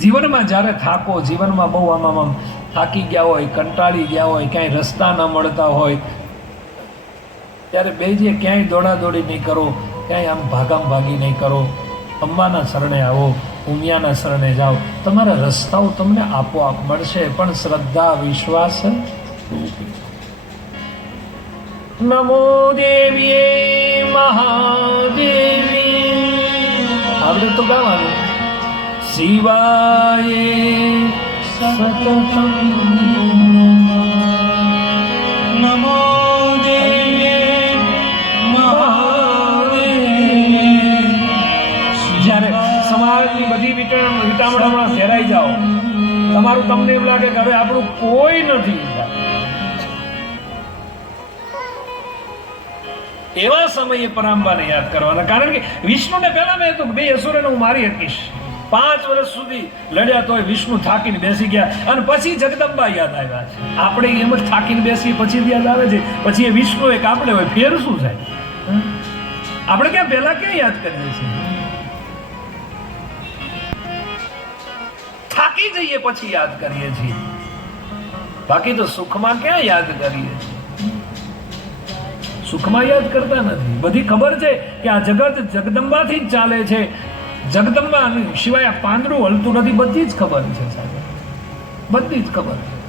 જીવનમાં જ્યારે થાકો, જીવનમાં બહુ આમ આમ થાકી ગયા હોય, કંટાળી ગયા હોય, ક્યાંય રસ્તા ન મળતા હોય, ત્યારે બેજીએ ક્યાંય દોડાદોડી નહીં કરો, ક્યાંય આમ ભાગામ ભાગી નહીં કરો. અંબાના શરણે આવો, ઉમિયાના શરણે જાઓ. તમારા રસ્તાઓ તમને આપોઆપ મળશે, પણ શ્રદ્ધા, વિશ્વાસ નમો દેવીએ, મહાદેવી. આપણે તો ગાવાનું. શિવાય સતત નમો સમાજની બધી વિટામણામાં ફેરાઈ જાઓ, તમારું તમને એમ લાગે કે હવે આપણું કોઈ નથી. એવા સમયે પરાંબાને યાદ કરવાના. કારણ કે વિષ્ણુને પહેલા મેં તો બે અસુરને હું મારી શકીશ. પાંચ વર્ષ સુધી લડ્યા તોય વિષ્ણુ થાકીને બેસી ગયા. અને પછી જગદંબા યાદ આવ્યા આપણે એમ જ થાકીને બેસી પછી યાદ આવે છે. પછી એ વિષ્ણુ એક આપણે હોય, ફેર શું થાય? આપણે ક્યાં પહેલા ક્યાં યાદ કરીએ છીએ? થાકી જઈએ પછી યાદ કરીએ છીએ. બાકી તો સુખમાં ક્યાં યાદ કરીએ છીએ? સુખમાં યાદ કરતા નથી. બધી ખબર છે કે આ જગત જગદંબાથી જ ચાલે છે. જગદંબા સિવાય આ પાંદડું હલતું નથી, બધી જ ખબર છે સાહેબ. બધી જ ખબર છે.